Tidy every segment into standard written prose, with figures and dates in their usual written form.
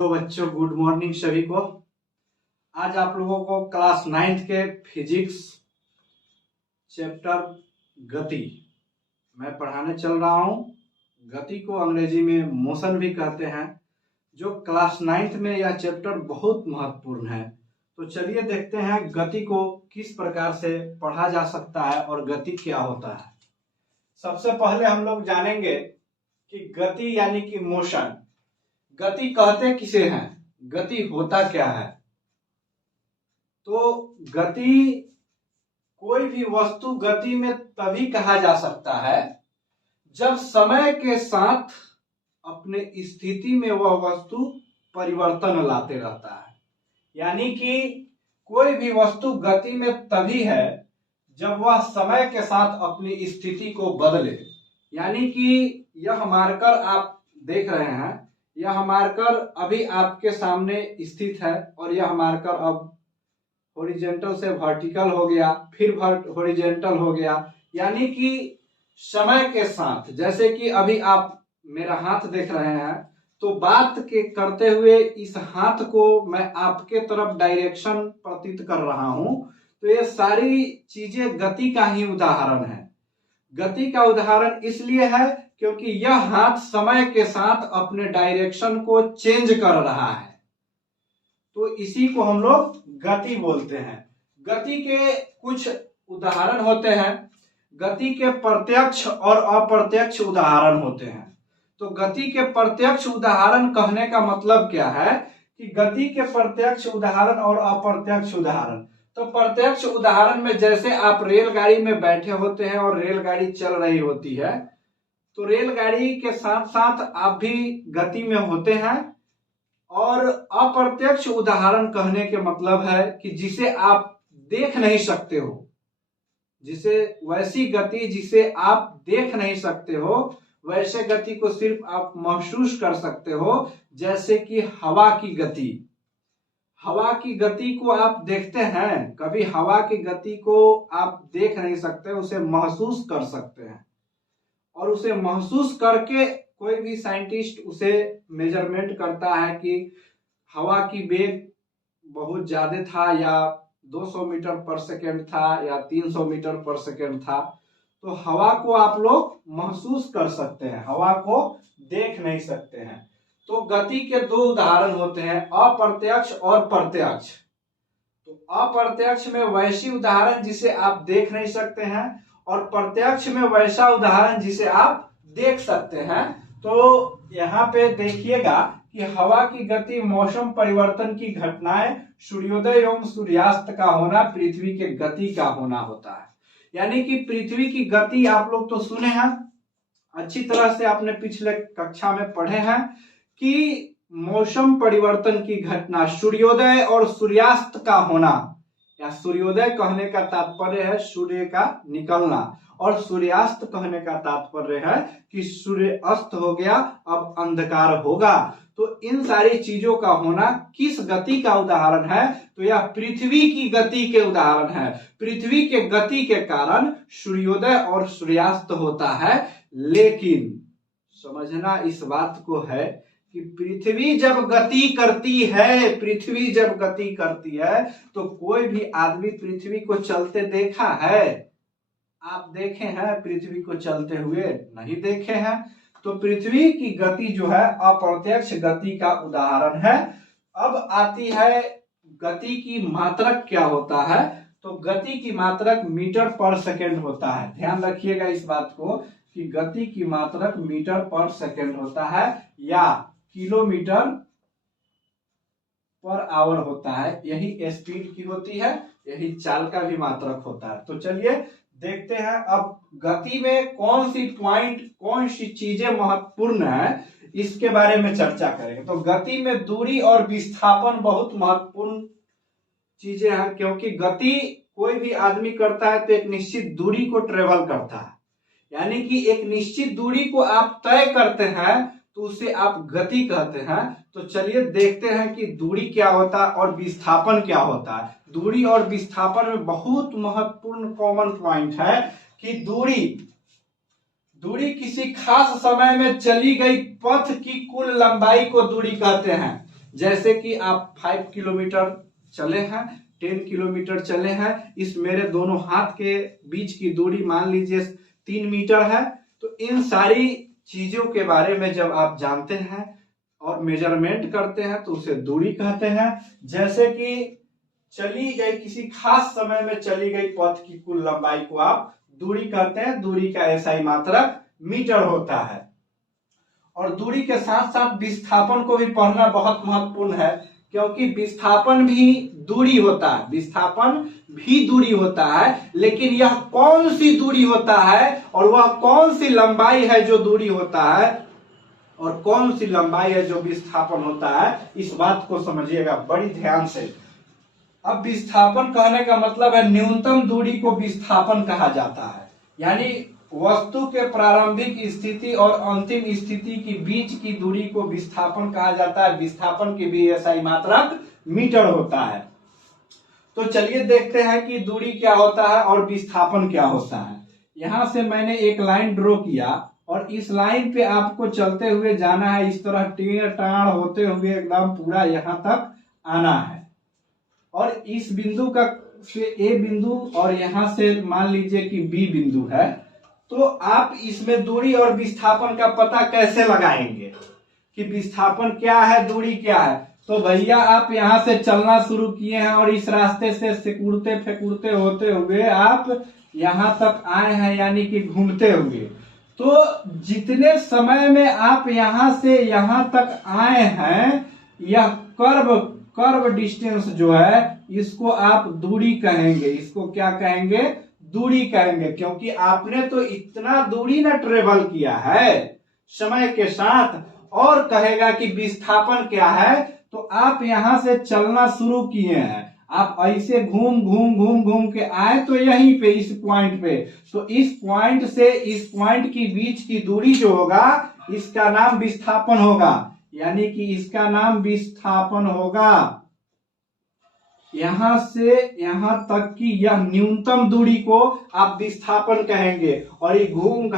तो बच्चों, good morning सभी को। आज आप लोगों को क्लास 9th के फिजिक्स चैप्टर गति मैं पढ़ाने चल रहा हूँ। गति को अंग्रेजी में मोशन भी कहते हैं। जो क्लास 9th में यह चैप्टर बहुत महत्वपूर्ण है। तो चलिए देखते हैं गति को किस प्रकार से पढ़ा जा सकता है और गति क्या होता है। सबसे पहले हम लोग जानेंगे कि गति यानी कि मोशन। गति कहते किसे हैं, गति होता क्या है। तो गति, कोई भी वस्तु गति में तभी कहा जा सकता है जब समय के साथ अपने स्थिति में वह वस्तु परिवर्तन लाते रहता है। यानी कि कोई भी वस्तु गति में तभी है जब वह समय के साथ अपनी स्थिति को बदले। यानी कि यह मार्कर आप देख रहे हैं, यह मार्कर अभी आपके सामने स्थित है और यह मार्कर अब हॉरिजॉन्टल से वर्टिकल हो गया, फिर हॉरिजॉन्टल हो गया। यानी कि समय के साथ, जैसे कि अभी आप मेरा हाथ देख रहे हैं, तो बात के करते हुए इस हाथ को मैं आपके तरफ डायरेक्शन प्रतीत कर रहा हूं। तो ये सारी चीजें गति का ही उदाहरण है। गति का उदाहरण इसलिए है क्योंकि यह हाथ समय के साथ अपने डायरेक्शन को चेंज कर रहा है। तो इसी को हम लोग गति बोलते हैं। गति के कुछ उदाहरण होते हैं। गति के प्रत्यक्ष और अप्रत्यक्ष उदाहरण होते हैं। तो गति के प्रत्यक्ष उदाहरण कहने का मतलब क्या है कि गति के प्रत्यक्ष उदाहरण और अप्रत्यक्ष उदाहरण। तो प्रत्यक्ष उदाहरण में जैसे आप रेलगाड़ी में बैठे होते हैं और रेलगाड़ी चल रही होती है, तो रेलगाड़ी के साथ साथ आप भी गति में होते हैं। और अप्रत्यक्ष उदाहरण कहने के मतलब है कि जिसे आप देख नहीं सकते हो, जिसे वैसी गति जिसे आप देख नहीं सकते हो, वैसे गति को सिर्फ आप महसूस कर सकते हो। जैसे कि हवा की गति। हवा की गति को आप देखते हैं, कभी हवा की गति को आप देख नहीं सकते, उसे महसूस कर सकते हैं। और उसे महसूस करके कोई भी साइंटिस्ट उसे मेजरमेंट करता है कि हवा की वेग बहुत ज्यादा था, या 200 मीटर पर सेकेंड था, या 300 मीटर पर सेकेंड था। तो हवा को आप लोग महसूस कर सकते हैं, हवा को देख नहीं सकते हैं। तो गति के दो उदाहरण होते हैं, अप्रत्यक्ष और प्रत्यक्ष। तो अप्रत्यक्ष में वैसी उदाहरण जिसे आप देख नहीं सकते हैं, और प्रत्यक्ष में वैसा उदाहरण जिसे आप देख सकते हैं। तो यहाँ पे देखिएगा कि हवा की गति, मौसम परिवर्तन की घटनाएं, सूर्योदय एवं सूर्यास्त का होना, पृथ्वी के गति का होना होता है। यानी कि पृथ्वी की गति आप लोग तो सुने हैं, अच्छी तरह से आपने पिछले कक्षा में पढ़े हैं कि मौसम परिवर्तन की घटना, सूर्योदय और सूर्यास्त का होना, या सूर्योदय कहने का तात्पर्य है सूर्य का निकलना, और सूर्यास्त कहने का तात्पर्य है कि सूर्य अस्त हो गया, अब अंधकार होगा। तो इन सारी चीजों का होना किस गति का उदाहरण है? तो यह पृथ्वी की गति के उदाहरण है। पृथ्वी के गति के कारण सूर्योदय और सूर्यास्त होता है। लेकिन समझना इस बात को है कि पृथ्वी जब गति करती है, पृथ्वी जब गति करती है, तो कोई भी आदमी पृथ्वी को चलते देखा है? आप देखे हैं पृथ्वी को चलते हुए? नहीं देखे हैं। तो पृथ्वी की गति जो है अप्रत्यक्ष गति का उदाहरण है। अब आती है गति की मात्रक क्या होता है। तो गति की मात्रक मीटर पर सेकेंड होता है। ध्यान रखिएगा इस बात को कि गति की मात्रक मीटर पर सेकेंड होता है, या किलोमीटर पर आवर होता है। यही स्पीड की होती है, यही चाल का भी मात्रक होता है। तो चलिए देखते हैं अब गति में कौन सी पॉइंट, कौन सी चीजें महत्वपूर्ण है, इसके बारे में चर्चा करेंगे। तो गति में दूरी और विस्थापन बहुत महत्वपूर्ण चीजें हैं, क्योंकि गति कोई भी आदमी करता है तो एक निश्चित दूरी को ट्रेवल करता है। यानी कि एक निश्चित दूरी को आप तय करते हैं तो उसे आप गति कहते हैं। तो चलिए देखते हैं कि दूरी क्या होता है और विस्थापन क्या होता है। दूरी और विस्थापन में बहुत महत्वपूर्ण कॉमन पॉइंट है कि दूरी किसी खास समय में चली गई पथ की कुल लंबाई को दूरी कहते हैं। जैसे कि आप 5 किलोमीटर चले हैं, 10 किलोमीटर चले हैं, इस मेरे दोनों हाथ के बीच की दूरी मान लीजिए 3 मीटर है। तो इन सारी चीजों के बारे में जब आप जानते हैं और मेजरमेंट करते हैं तो उसे दूरी कहते हैं। जैसे कि चली गई किसी खास समय में चली गई पथ की कुल लंबाई को आप दूरी कहते हैं। दूरी का एसआई मात्रक मीटर होता है। और दूरी के साथ साथ विस्थापन को भी पढ़ना बहुत महत्वपूर्ण है, क्योंकि विस्थापन भी दूरी होता है, विस्थापन भी दूरी होता है, लेकिन यह कौन सी दूरी होता है और वह कौन सी लंबाई है जो दूरी होता है और कौन सी लंबाई है जो विस्थापन होता है, इस बात को समझिएगा बड़ी ध्यान से। अब विस्थापन कहने का मतलब है न्यूनतम दूरी को विस्थापन कहा जाता है, यानी वस्तु के प्रारंभिक स्थिति और अंतिम स्थिति के बीच की दूरी को विस्थापन कहा जाता है। विस्थापन की भी एसआई मात्रक मीटर होता है। तो चलिए देखते हैं कि दूरी क्या होता है और विस्थापन क्या होता है। यहां से मैंने एक लाइन ड्रॉ किया और इस लाइन पे आपको चलते हुए जाना है, इस तरह टेढ़ टाढ़ होते हुए एकदम पूरा यहां तक आना है। और इस बिंदु का से ए बिंदु और यहां से मान लीजिए कि बी बिंदु है। तो आप इसमें दूरी और विस्थापन का पता कैसे लगाएंगे कि विस्थापन क्या है, दूरी क्या है? तो भैया आप यहां से चलना शुरू किए हैं और इस रास्ते से सिकुड़ते फेकुड़ते होते हुए आप यहां तक आए हैं, यानी कि घूमते हुए। तो जितने समय में आप यहां से यहां तक आए हैं, यह कर्व डिस्टेंस जो है इसको आप दूरी कहेंगे। इसको क्या कहेंगे? दूरी कहेंगे, क्योंकि आपने तो इतना दूरी ना ट्रेवल किया है समय के साथ। और कहेगा कि विस्थापन क्या है, तो आप यहां से चलना शुरू किए हैं, आप ऐसे घूम घूम घूम घूम के आए तो यहीं पे इस पॉइंट पे, तो इस पॉइंट से इस पॉइंट की बीच की दूरी जो होगा इसका नाम विस्थापन होगा, यानी कि इसका नाम विस्थापन होगा। यहां से यहां तक की यह न्यूनतम दूरी को आप विस्थापन कहेंगे। और ये घूम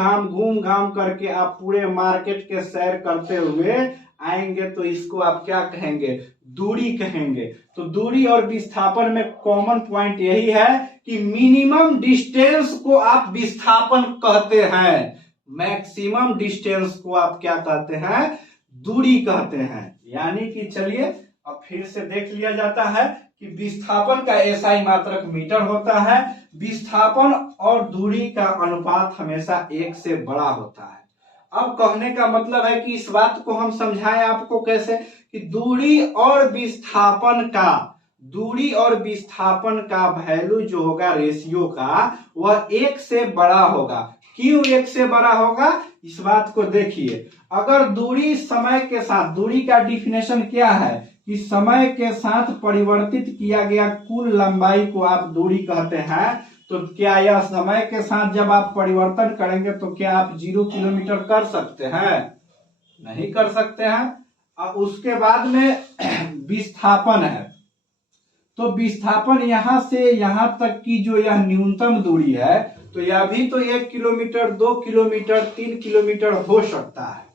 घाम करके आप पूरे मार्केट के सैर करते हुए आएंगे तो इसको आप क्या कहेंगे? दूरी कहेंगे। तो दूरी और विस्थापन में कॉमन पॉइंट यही है कि मिनिमम डिस्टेंस को आप विस्थापन कहते हैं, मैक्सिमम डिस्टेंस को आप क्या कहते हैं? दूरी कहते हैं। यानी कि चलिए अब फिर से देख लिया जाता है कि विस्थापन का एसआई मात्रक मीटर होता है। विस्थापन और दूरी का अनुपात हमेशा 1 से बड़ा होता है। अब कहने का मतलब है कि इस बात को हम समझाएं आपको कैसे कि दूरी और विस्थापन का वैल्यू जो होगा रेशियो का, वह 1 से बड़ा होगा। क्यों 1 से बड़ा होगा? इस बात को देखिए, अगर दूरी समय के साथ, दूरी का डिफिनेशन क्या है कि समय के साथ परिवर्तित किया गया कुल लंबाई को आप दूरी कहते हैं। तो क्या यह समय के साथ जब आप परिवर्तन करेंगे तो क्या आप 0 किलोमीटर कर सकते हैं? नहीं कर सकते हैं। अब उसके बाद में विस्थापन है। तो विस्थापन यहां से यहां तक की जो यह न्यूनतम दूरी है, तो यह भी तो 1 किलोमीटर, 2 किलोमीटर, 3 किलोमीटर हो सकता है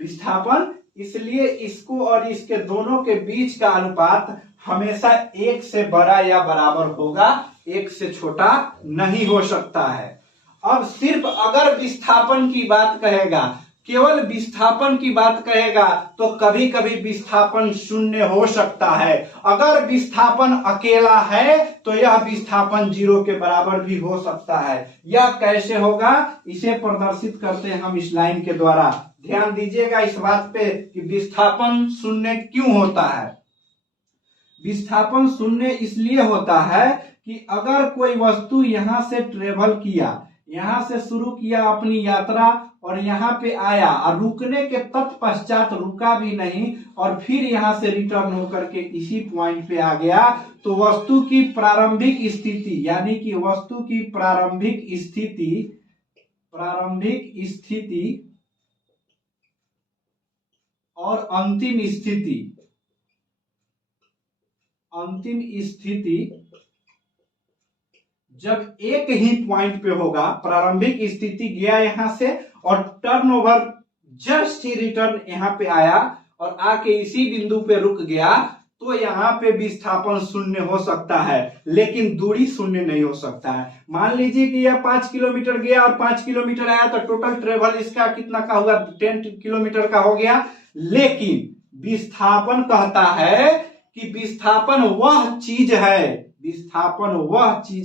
विस्थापन। इसलिए इसको और इसके दोनों के बीच का अनुपात हमेशा 1 से बड़ा या बराबर होगा, 1 से छोटा नहीं हो सकता है। अब सिर्फ अगर विस्थापन की बात कहेगा, केवल विस्थापन की बात कहेगा, तो कभी कभी विस्थापन 0 हो सकता है। अगर विस्थापन अकेला है तो यह विस्थापन 0 के बराबर भी हो सकता है। यह कैसे होगा, इसे प्रदर्शित करते हैं हम इस लाइन के द्वारा। ध्यान दीजिएगा इस बात पे कि विस्थापन 0 क्यों होता है। विस्थापन 0 इसलिए होता है कि अगर कोई वस्तु यहां से ट्रेवल किया, यहां से शुरू किया अपनी यात्रा और यहां पे आया और रुकने के तत्पश्चात रुका भी नहीं और फिर यहां से रिटर्न होकर के इसी पॉइंट पे आ गया, तो वस्तु की प्रारंभिक स्थिति, यानी कि वस्तु की प्रारंभिक स्थिति और अंतिम स्थिति जब एक ही पॉइंट पे होगा, प्रारंभिक स्थिति गया यहां से और टर्नओवर जस्ट ही रिटर्न यहां पे आया और आके इसी बिंदु पे रुक गया तो यहाँ पे विस्थापन शून्य हो सकता है, लेकिन दूरी शून्य नहीं हो सकता है। मान लीजिए कि यह 5 किलोमीटर गया और 5 किलोमीटर आया तो टोटल ट्रेवल इसका कितना का हुआ, 10 किलोमीटर का हो गया। लेकिन विस्थापन कहता है कि विस्थापन वह चीज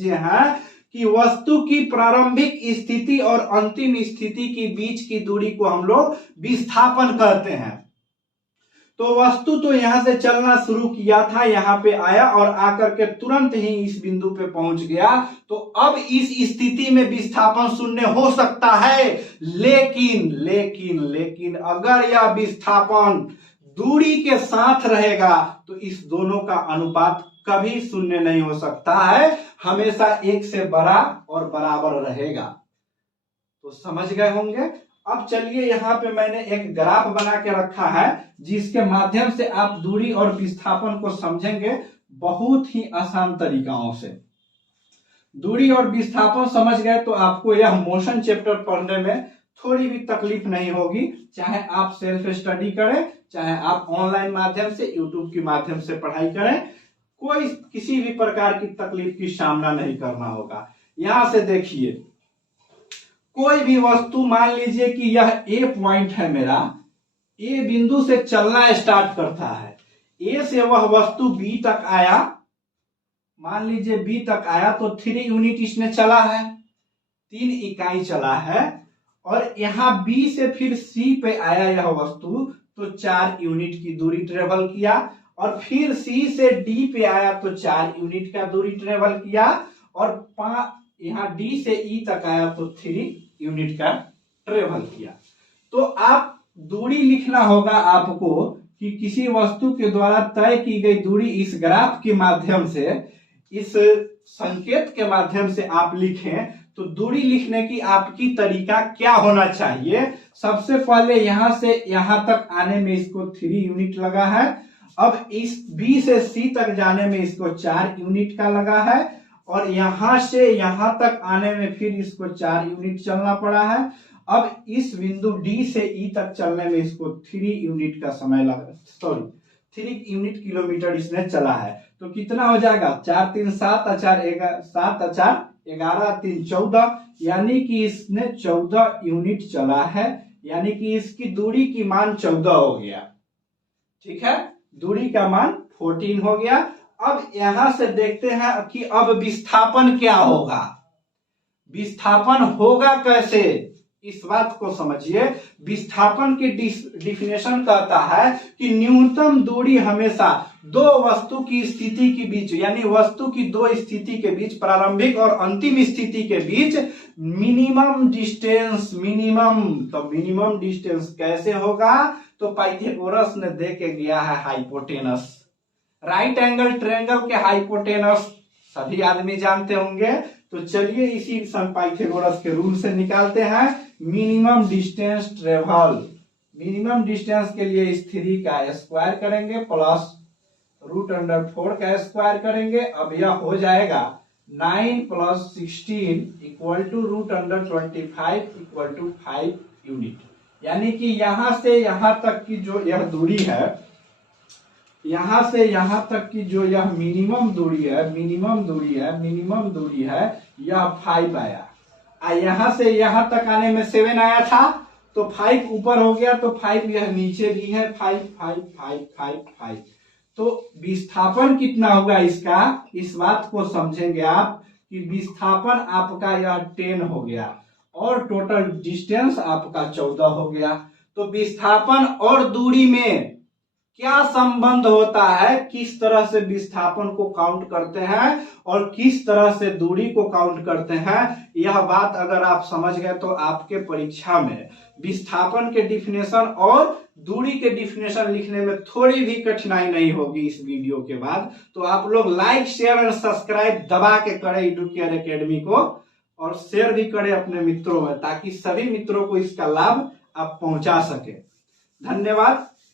है कि वस्तु की प्रारंभिक स्थिति और अंतिम स्थिति के बीच की दूरी को हम लोग विस्थापन कहते हैं। तो वस्तु तो यहां से चलना शुरू किया था, यहां पे आया और आकर के तुरंत ही इस बिंदु पे पहुंच गया, तो अब इस स्थिति में विस्थापन शून्य हो सकता है। लेकिन अगर यह विस्थापन दूरी के साथ रहेगा तो इस दोनों का अनुपात कभी शून्य नहीं हो सकता है, हमेशा एक से बड़ा और बराबर रहेगा। तो समझ गए होंगे। अब चलिए यहाँ पे मैंने एक ग्राफ बना के रखा है जिसके माध्यम से आप दूरी और विस्थापन को समझेंगे बहुत ही आसान तरीकाओं से। दूरी और विस्थापन समझ गए तो आपको यह मोशन चैप्टर पढ़ने में थोड़ी भी तकलीफ नहीं होगी, चाहे आप सेल्फ स्टडी करें, चाहे आप ऑनलाइन माध्यम से यूट्यूब के माध्यम से पढ़ाई करें, कोई किसी भी प्रकार की तकलीफ की सामना नहीं करना होगा। यहां से देखिए, कोई भी वस्तु, मान लीजिए कि यह ए पॉइंट है मेरा, ए बिंदु से चलना स्टार्ट करता है, ए से वह वस्तु बी तक आया, मान लीजिए बी तक आया तो 3 यूनिट इसने चला है, 3 इकाई चला है, और यहां बी से फिर सी पे आया यह वस्तु तो 4 यूनिट की दूरी ट्रेवल किया, और फिर सी से डी पे आया तो 4 यूनिट का दूरी ट्रेवल किया, और यहाँ डी से ई तक आया तो 3 यूनिट का ट्रेवल किया। तो आप दूरी लिखना होगा आपको कि किसी वस्तु के द्वारा तय की गई दूरी इस ग्राफ के माध्यम से, इस संकेत के माध्यम से आप लिखें। तो दूरी लिखने की आपकी तरीका क्या होना चाहिए, सबसे पहले यहां से यहां तक आने में इसको 3 यूनिट लगा है, अब इस बी से सी तक जाने में इसको 4 यूनिट का लगा है, और यहां से यहां तक आने में फिर इसको 4 यूनिट चलना पड़ा है। अब इस बिंदु डी से ई तक चलने में इसको 3 यूनिट का समय लगा, 3 यूनिट किलोमीटर इसने चला है। तो कितना हो जाएगा, 4 3 7 7 11 3 14, यानी कि इसने 14 यूनिट चला है, यानी कि इसकी दूरी की मान 14 हो गया। ठीक है, दूरी का मान 14 हो गया। अब यहां से देखते हैं कि अब विस्थापन क्या होगा, विस्थापन होगा कैसे, इस बात को समझिए। विस्थापन की डिफिनेशन कहता है कि न्यूनतम दूरी हमेशा दो वस्तु की स्थिति के बीच, यानी वस्तु की दो स्थिति के बीच, प्रारंभिक और अंतिम स्थिति के बीच मिनिमम डिस्टेंस, तो मिनिमम डिस्टेंस कैसे होगा, तो पाइथागोरस ने दे के गया है हाइपोटेनस, राइट एंगल ट्रायंगल के हाइपोटेनस सभी आदमी जानते होंगे। तो चलिए इसी पाइथागोरस के रूल से निकालते हैं। Minimum distance travel, minimum distance के लिए इस 3 का स्क्वायर करेंगे प्लस √4 का स्क्वायर करेंगे। अब यह हो जाएगा 9 + 16 = √25 = 5 यूनिट, यानी कि यहां से यहां तक की जो यह दूरी है, यहां से यहां तक की जो यह मिनिमम दूरी है यह 5 आया, यहां से यहां तक आने में 7 आया था, तो 5 ऊपर हो गया, तो 5 यह नीचे भी है, 5 5 5 5 5। तो विस्थापन कितना होगा इसका, इस बात को समझेंगे आप कि विस्थापन आपका यह 10 हो गया और टोटल डिस्टेंस आपका 14 हो गया। तो विस्थापन और दूरी में क्या संबंध होता है, किस तरह से विस्थापन को काउंट करते हैं और किस तरह से दूरी को काउंट करते हैं, यह बात अगर आप समझ गए तो आपके परीक्षा में विस्थापन के डिफिनेशन और दूरी के डिफिनेशन लिखने में थोड़ी भी कठिनाई नहीं होगी इस वीडियो के बाद। तो आप लोग लाइक शेयर और सब्सक्राइब दबा के करें एडुकेयर एकेडमी को, और शेयर भी करें अपने मित्रों में, ताकि सभी मित्रों को इसका लाभ आप पहुंचा सके। धन्यवाद।